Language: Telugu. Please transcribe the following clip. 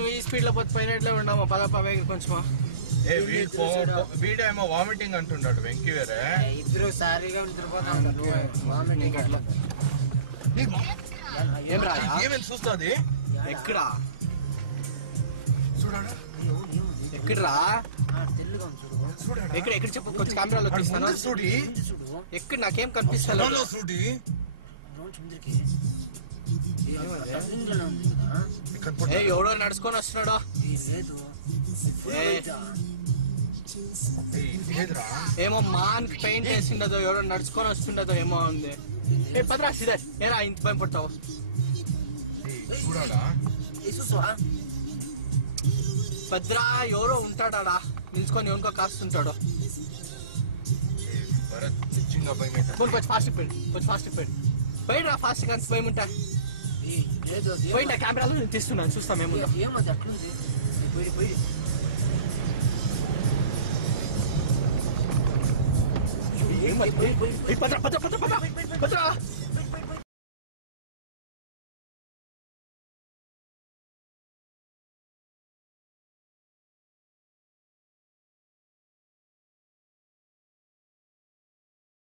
నువ్వు ఈ స్పీడ్ లో పోతే పోయినట్లే ఉండవు. పద కొంచెం వీడేమో వామిటింగ్ అంటున్నాడు. వెంకీ వేరే ఇద్దరు సారీగా వామిటింగ్ అట్లా ఏమేమి చూస్తుంది. ఎక్కడా చూడాడా ఎక్కడరా ఎక్కడ ఎక్కడ చెప్పు. కొంచెం కెమెరాలో తీస్తాను. చూడి ఎక్కడ నాకేం కనిపిస్తలేదు. చూడి ఎవడో నడుచుకొని వస్తున్నాడు. ఏమో మాన్కి పెయింట్ వేసిండదో ఎవడో నడుచుకొని వస్తుండదో ఏమో ఉంది. పదరా సిదే ఏరా ఇంత భయం పడతావు. భద్రా ఎవరో ఉంటాడా నిల్చుకొని ఎవరికో కాస్తుంటాడు. కొంచెం ఫాస్ట్ పెట్టి బయట ఫాస్ట్ కానీ భయం ఉంటా. బయట కెమెరాలు నేను తీస్తున్నాను చూస్తాం ఏముందో. భద్రా